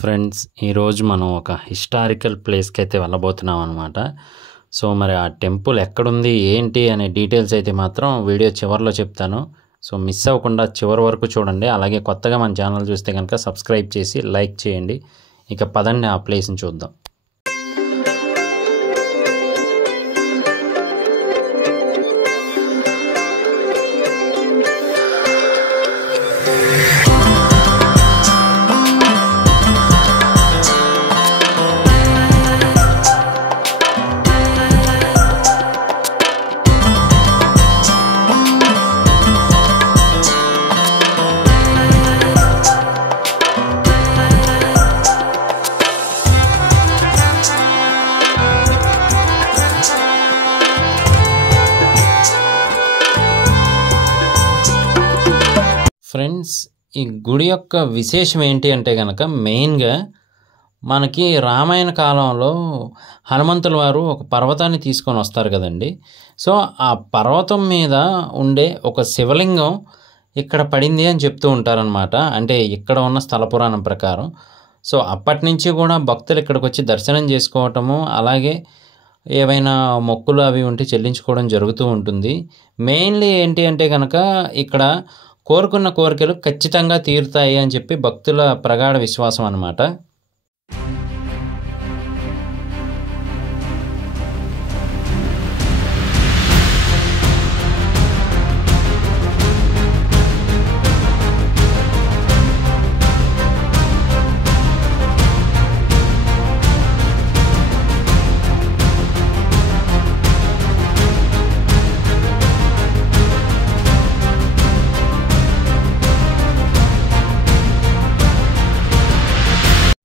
Friends, ఈరోజు మనం ఒక హిస్టారికల్ ప్లేస్కి అయితే వెళ్ళబోతున్నాం అనమాట. సో మరి ఆ టెంపుల్ ఎక్కడుంది ఏంటి అనే డీటెయిల్స్ అయితే మాత్రం వీడియో చివరిలో చెప్తాను. సో మిస్ అవ్వకుండా చివరి వరకు చూడండి. అలాగే కొత్తగా మన ఛానల్ చూస్తే కనుక సబ్స్క్రైబ్ చేసి లైక్ చేయండి. ఇక పదండి ఆ ప్లేస్ని చూద్దాం. ఫ్రెండ్స్, ఈ గుడి యొక్క విశేషం ఏంటి అంటే కనుక మెయిన్గా మనకి రామాయణ కాలంలో హనుమంతుల వారు ఒక పర్వతాన్ని తీసుకొని వస్తారు కదండి. సో ఆ పర్వతం మీద ఉండే ఒక శివలింగం ఇక్కడ పడింది అని చెప్తూ ఉంటారనమాట. అంటే ఇక్కడ ఉన్న స్థల పురాణం ప్రకారం. సో అప్పటి నుంచి కూడా భక్తులు ఇక్కడికి వచ్చి దర్శనం చేసుకోవటము, అలాగే ఏవైనా మొక్కులు అవి ఉంటే చెల్లించుకోవడం జరుగుతూ ఉంటుంది. మెయిన్లీ ఏంటి అంటే కనుక ఇక్కడ కోరుకున్న కోరికలు ఖచ్చితంగా తీరుతాయి అని చెప్పి భక్తుల ప్రగాఢ విశ్వాసం అన్నమాట.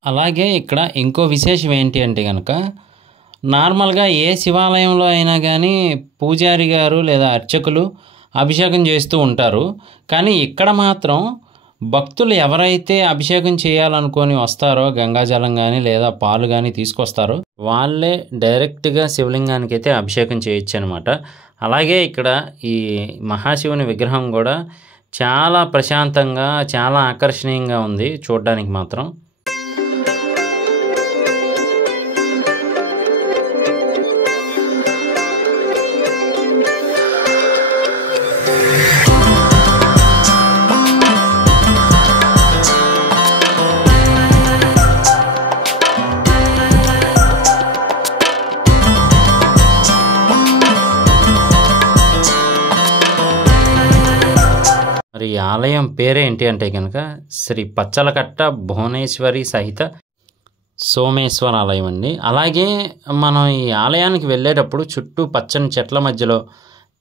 అలాగే ఇక్కడ ఇంకో విశేషం ఏంటి అంటే కనుక నార్మల్గా ఏ శివాలయంలో అయినా కానీ పూజారి గారు లేదా అర్చకులు అభిషేకం చేస్తూ ఉంటారు. కానీ ఇక్కడ మాత్రం భక్తులు ఎవరైతే అభిషేకం చేయాలనుకొని వస్తారో గంగాజలం కానీ లేదా పాలు కానీ తీసుకొస్తారో వాళ్ళే డైరెక్ట్గా శివలింగానికి అయితే అభిషేకం చేయొచ్చు అనమాట. అలాగే ఇక్కడ ఈ మహాశివుని విగ్రహం కూడా చాలా ప్రశాంతంగా చాలా ఆకర్షణీయంగా ఉంది చూడడానికి మాత్రం. మరి ఈ ఆలయం పేరేంటి అంటే కనుక శ్రీ పచ్చలకట్ట భువనేశ్వరి సహిత సోమేశ్వర ఆలయం అండి. అలాగే మనం ఈ ఆలయానికి వెళ్ళేటప్పుడు చుట్టూ పచ్చని చెట్ల మధ్యలో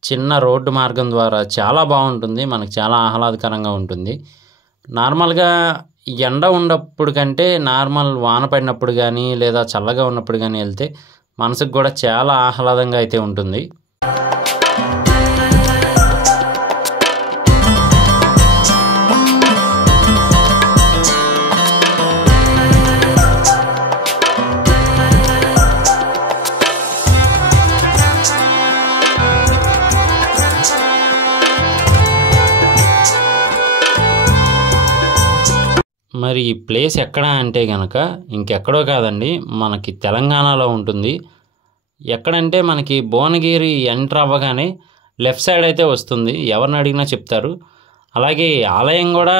చిన్న రోడ్డు మార్గం ద్వారా చాలా బాగుంటుంది, మనకు చాలా ఆహ్లాదకరంగా ఉంటుంది. నార్మల్గా ఎండ ఉన్నప్పుడు కంటే నార్మల్ వాన పడినప్పుడు కానీ లేదా చల్లగా ఉన్నప్పుడు కానీ వెళ్తే మనసుకు కూడా చాలా ఆహ్లాదంగా అయితే ఉంటుంది. మరి ఈ ప్లేస్ ఎక్కడ అంటే కనుక ఇంకెక్కడో కాదండి, మనకి తెలంగాణలో ఉంటుంది. ఎక్కడంటే మనకి భువనగిరి ఎంటర్ అవ్వగానే లెఫ్ట్ సైడ్ అయితే వస్తుంది, ఎవరిని అడిగినా చెప్తారు. అలాగే ఆలయం కూడా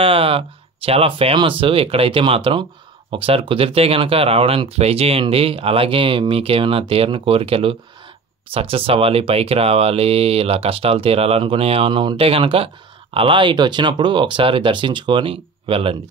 చాలా ఫేమస్ ఇక్కడైతే మాత్రం. ఒకసారి కుదిరితే కనుక రావడానికి ట్రై చేయండి. అలాగే మీకేమైనా తీరని కోరికలు సక్సెస్ అవ్వాలి, పైకి రావాలి, ఇలా కష్టాలు తీరాలనుకునే ఏమైనా ఉంటే కనుక అలా ఇటు వచ్చినప్పుడు ఒకసారి దర్శించుకొని వెళ్ళండి.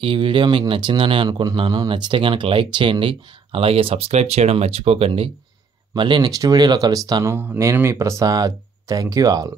ఈ వీడియో మీకు నచ్చిందని అనుకుంటున్నాను. నచ్చితే కనుక లైక్ చేయండి, అలాగే సబ్స్క్రైబ్ చేయడం మర్చిపోకండి. మళ్ళీ నెక్స్ట్ వీడియోలో కలుస్తాను. నేను మీ ప్రసాద్. Thank you all.